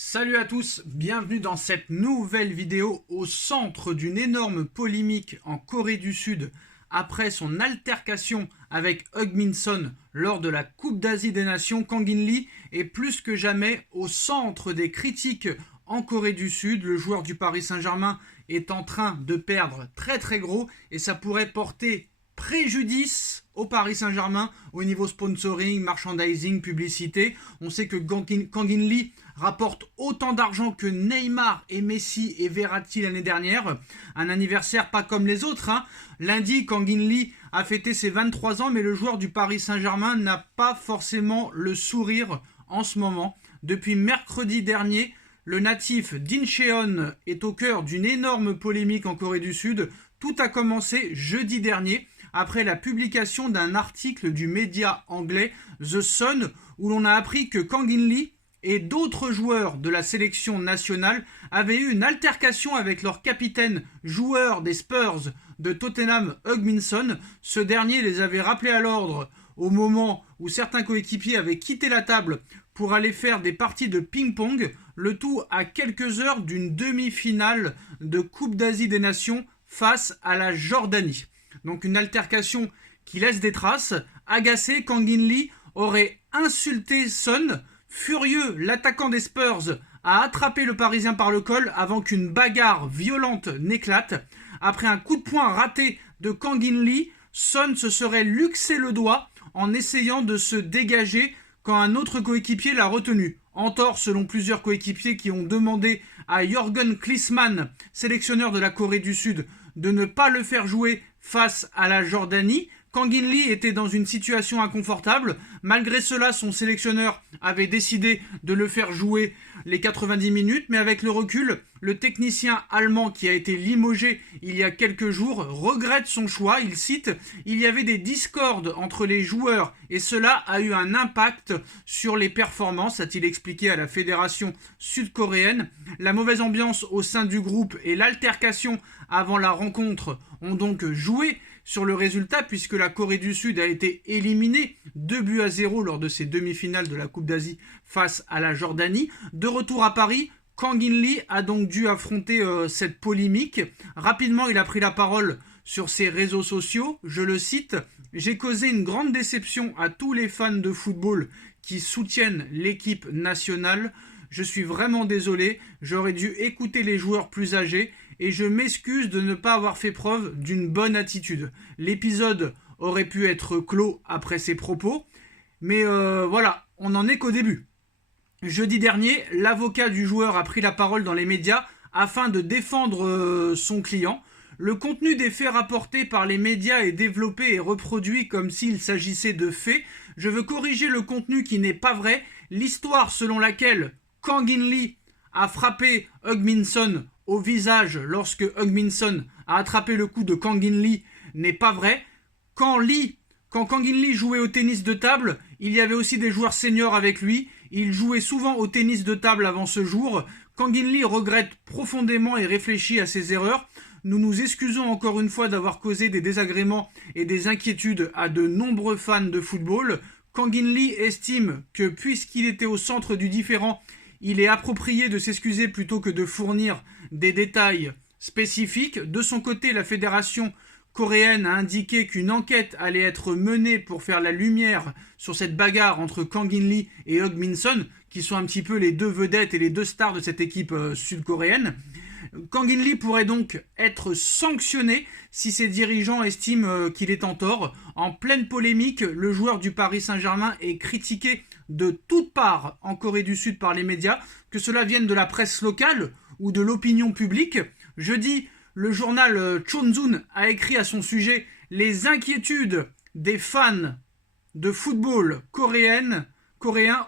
Salut à tous, bienvenue dans cette nouvelle vidéo au centre d'une énorme polémique en Corée du Sud après son altercation avec Heung Min-son lors de la Coupe d'Asie des Nations. Kang In-lee est plus que jamais au centre des critiques en Corée du Sud. Le joueur du Paris Saint-Germain est en train de perdre très gros et ça pourrait porter préjudice au Paris Saint-Germain au niveau sponsoring, merchandising, publicité. On sait que Kang In-lee rapporte autant d'argent que Neymar et Messi et Verratti l'année dernière. Un anniversaire pas comme les autres. Lundi, Kang In-lee a fêté ses 23 ans, mais le joueur du Paris Saint-Germain n'a pas forcément le sourire en ce moment. Depuis mercredi dernier, le natif d'Incheon est au cœur d'une énorme polémique en Corée du Sud. Tout a commencé jeudi dernier après la publication d'un article du média anglais The Sun où l'on a appris que Kang In-lee et d'autres joueurs de la sélection nationale avaient eu une altercation avec leur capitaine, joueur des Spurs de Tottenham, Heung Min-son. Ce dernier les avait rappelés à l'ordre au moment où certains coéquipiers avaient quitté la table pour aller faire des parties de ping-pong, le tout à quelques heures d'une demi-finale de Coupe d'Asie des Nations face à la Jordanie. Donc une altercation qui laisse des traces. Agacé, Kang In-lee aurait insulté Son. Furieux, l'attaquant des Spurs a attrapé le Parisien par le col avant qu'une bagarre violente n'éclate. Après un coup de poing raté de Kang In-lee, Son se serait luxé le doigt en essayant de se dégager quand un autre coéquipier l'a retenu. En tort selon plusieurs coéquipiers qui ont demandé à Jürgen Klinsmann, sélectionneur de la Corée du Sud, de ne pas le faire jouer face à la Jordanie. Kang In-lee était dans une situation inconfortable. Malgré cela, son sélectionneur avait décidé de le faire jouer les 90 minutes. Mais avec le recul, le technicien allemand qui a été limogé il y a quelques jours regrette son choix. Il cite « Il y avait des discordes entre les joueurs et cela a eu un impact sur les performances », a-t-il expliqué à la fédération sud-coréenne. La mauvaise ambiance au sein du groupe et l'altercation avant la rencontre ont donc joué sur le résultat puisque la Corée du Sud a été éliminée 2-0 lors de ses demi-finales de la Coupe d'Asie face à la Jordanie. De retour à Paris, Kang In-lee a donc dû affronter cette polémique. Rapidement, il a pris la parole sur ses réseaux sociaux. Je le cite « J'ai causé une grande déception à tous les fans de football qui soutiennent l'équipe nationale. Je suis vraiment désolé, j'aurais dû écouter les joueurs plus âgés et je m'excuse de ne pas avoir fait preuve d'une bonne attitude. L'épisode aurait pu être clos après ces propos, mais voilà, on n'en est qu'au début. » Jeudi dernier, l'avocat du joueur a pris la parole dans les médias afin de défendre son client. Le contenu des faits rapportés par les médias est développé et reproduit comme s'il s'agissait de faits. Je veux corriger le contenu qui n'est pas vrai. L'histoire selon laquelle Kang In-lee a frappé Heung Min-son au visage lorsque Heung Min-son a attrapé le cou de Kang In-lee n'est pas vrai. Quand Kang In-lee jouait au tennis de table, il y avait aussi des joueurs seniors avec lui. Il jouait souvent au tennis de table avant ce jour. Kang In-lee regrette profondément et réfléchit à ses erreurs. Nous nous excusons encore une fois d'avoir causé des désagréments et des inquiétudes à de nombreux fans de football. Kang In-lee estime que puisqu'il était au centre du différend, il est approprié de s'excuser plutôt que de fournir des détails spécifiques. De son côté, la fédération coréenne a indiqué qu'une enquête allait être menée pour faire la lumière sur cette bagarre entre Kang In-lee et Heung Min-son, qui sont un petit peu les deux vedettes et les deux stars de cette équipe sud-coréenne. Kang In-lee pourrait donc être sanctionné si ses dirigeants estiment qu'il est en tort. En pleine polémique, le joueur du Paris Saint-Germain est critiqué de toutes parts en Corée du Sud par les médias, que cela vienne de la presse locale ou de l'opinion publique. Jeudi, le journal Chonsun a écrit à son sujet « Les inquiétudes des fans de football coréens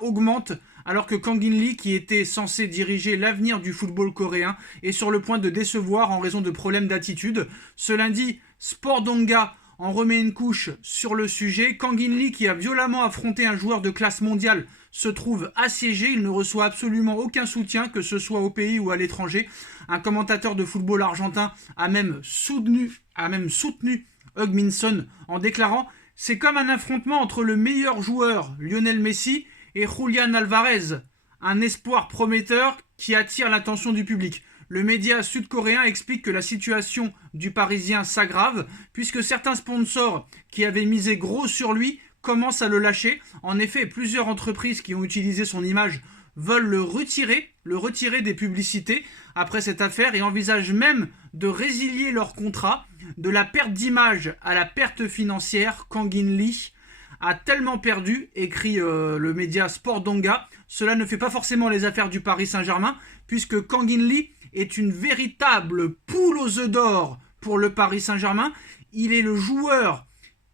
augmentent alors que Kang In-lee, qui était censé diriger l'avenir du football coréen, est sur le point de décevoir en raison de problèmes d'attitude. » Ce lundi, Sport Donga en remet une couche sur le sujet. Kang In-lee, qui a violemment affronté un joueur de classe mondiale, se trouve assiégé. Il ne reçoit absolument aucun soutien, que ce soit au pays ou à l'étranger. Un commentateur de football argentin a même soutenu Heung Min-son en déclarant « C'est comme un affrontement entre le meilleur joueur, Lionel Messi, et Julián Alvarez, un espoir prometteur qui attire l'attention du public. Le média sud-coréen explique que la situation du Parisien s'aggrave puisque certains sponsors qui avaient misé gros sur lui commencent à le lâcher. En effet, plusieurs entreprises qui ont utilisé son image veulent le retirer des publicités après cette affaire et envisagent même de résilier leur contrat. De la perte d'image à la perte financière, Kang In-lee a tellement perdu, écrit le média Sport Donga. Cela ne fait pas forcément les affaires du Paris Saint-Germain, puisque Kang In-lee est une véritable poule aux œufs d'or pour le Paris Saint-Germain. Il est le joueur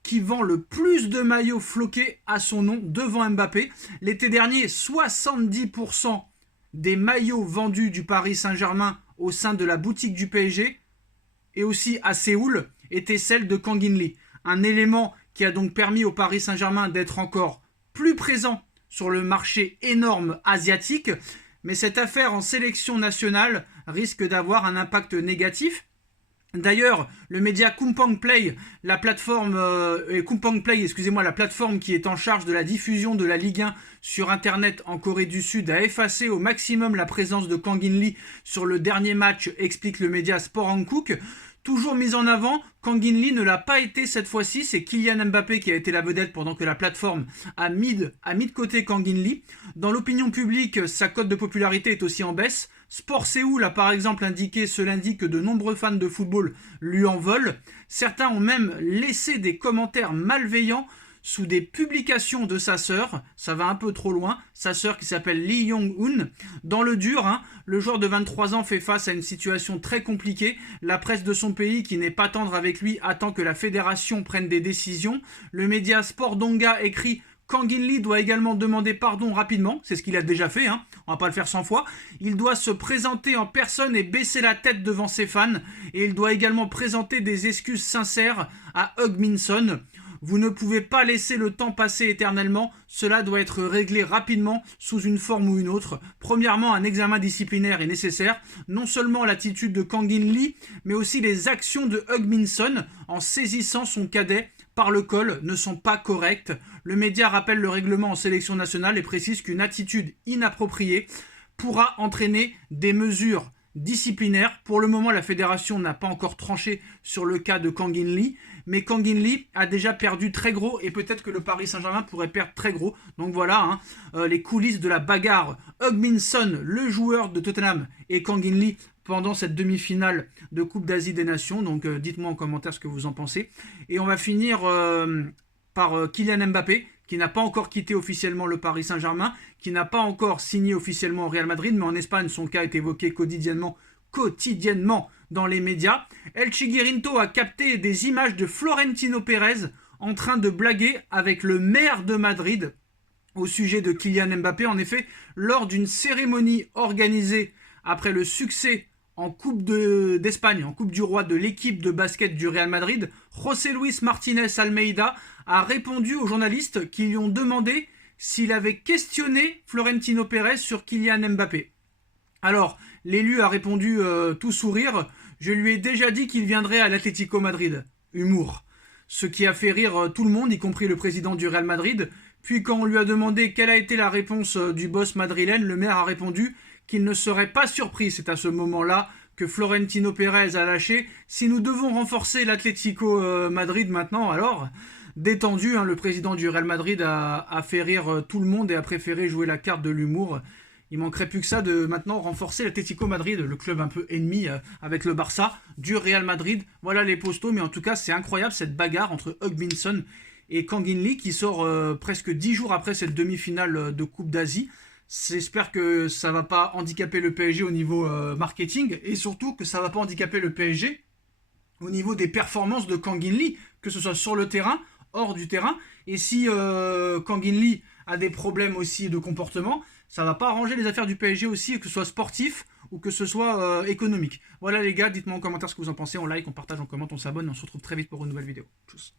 qui vend le plus de maillots floqués à son nom devant Mbappé. L'été dernier, 70% des maillots vendus du Paris Saint-Germain au sein de la boutique du PSG et aussi à Séoul étaient celles de Kang In-lee. Un élément qui a donc permis au Paris Saint-Germain d'être encore plus présent sur le marché énorme asiatique. Mais cette affaire en sélection nationale risque d'avoir un impact négatif. D'ailleurs, le média Kumpang Play, la plateforme qui est en charge de la diffusion de la Ligue 1 sur Internet en Corée du Sud, a effacé au maximum la présence de Kang In-lee sur le dernier match, explique le média Sport Hankook. Toujours mis en avant, Kang In-lee ne l'a pas été cette fois-ci, c'est Kylian Mbappé qui a été la vedette pendant que la plateforme a mis de côté Kang In-lee. Dans l'opinion publique, sa cote de popularité est aussi en baisse. Sport Séoul a par exemple indiqué ce lundi que de nombreux fans de football lui en veulent. Certains ont même laissé des commentaires malveillants sous des publications de sa sœur, ça va un peu trop loin, sa sœur qui s'appelle Lee Young-hoon. Dans le dur, le joueur de 23 ans fait face à une situation très compliquée. La presse de son pays, qui n'est pas tendre avec lui, attend que la fédération prenne des décisions. Le média Sport Donga écrit « Kang In-lee doit également demander pardon rapidement », c'est ce qu'il a déjà fait, on va pas le faire 100 fois. Il doit se présenter en personne et baisser la tête devant ses fans. Et il doit également présenter des excuses sincères à Heung-min Son. Vous ne pouvez pas laisser le temps passer éternellement, cela doit être réglé rapidement sous une forme ou une autre. Premièrement, un examen disciplinaire est nécessaire. Non seulement l'attitude de Kang In-lee, mais aussi les actions de Heung-min Son en saisissant son cadet par le col ne sont pas correctes. Le média rappelle le règlement en sélection nationale et précise qu'une attitude inappropriée pourra entraîner des mesures disciplinaires. Pour le moment, la fédération n'a pas encore tranché sur le cas de Kang In-lee, mais Kang In-lee a déjà perdu très gros et peut-être que le Paris Saint-Germain pourrait perdre très gros. Donc voilà, les coulisses de la bagarre Heung-min Son, le joueur de Tottenham, et Kang In-lee pendant cette demi-finale de Coupe d'Asie des Nations. Donc dites-moi en commentaire ce que vous en pensez. Et on va finir par Kylian Mbappé, qui n'a pas encore quitté officiellement le Paris Saint-Germain, qui n'a pas encore signé officiellement au Real Madrid, mais en Espagne, son cas est évoqué quotidiennement dans les médias. El Chiguirinto a capté des images de Florentino Pérez en train de blaguer avec le maire de Madrid au sujet de Kylian Mbappé. En effet, lors d'une cérémonie organisée après le succès en Coupe d'Espagne, en Coupe du Roi de l'équipe de basket du Real Madrid, José Luis Martínez Almeida a répondu aux journalistes qui lui ont demandé s'il avait questionné Florentino Pérez sur Kylian Mbappé. Alors, l'élu a répondu tout sourire « Je lui ai déjà dit qu'il viendrait à l'Atlético Madrid. » Humour. Ce qui a fait rire tout le monde, y compris le président du Real Madrid. Puis quand on lui a demandé quelle a été la réponse du boss madrilène, le maire a répondu qu'il ne serait pas surpris. C'est à ce moment-là que Florentino Pérez a lâché « Si nous devons renforcer l'Atlético Madrid maintenant, alors ?» Détendu, le président du Real Madrid a fait rire tout le monde et a préféré jouer la carte de l'humour. Il manquerait plus que ça de maintenant renforcer l'Atlético Madrid, le club un peu ennemi avec le Barça du Real Madrid. Voilà les postos, mais en tout cas c'est incroyable cette bagarre entre Heung-min Son et Kang In-lee qui sort presque 10 jours après cette demi-finale de Coupe d'Asie. J'espère que ça ne va pas handicaper le PSG au niveau marketing et surtout que ça ne va pas handicaper le PSG au niveau des performances de Kang In-lee, que ce soit sur le terrain, hors du terrain. Et si Kang In-lee a des problèmes aussi de comportement, ça va pas arranger les affaires du PSG aussi, que ce soit sportif ou que ce soit économique. Voilà les gars, dites-moi en commentaire ce que vous en pensez, on like, on partage, on commente, on s'abonne, et on se retrouve très vite pour une nouvelle vidéo. Tchuss.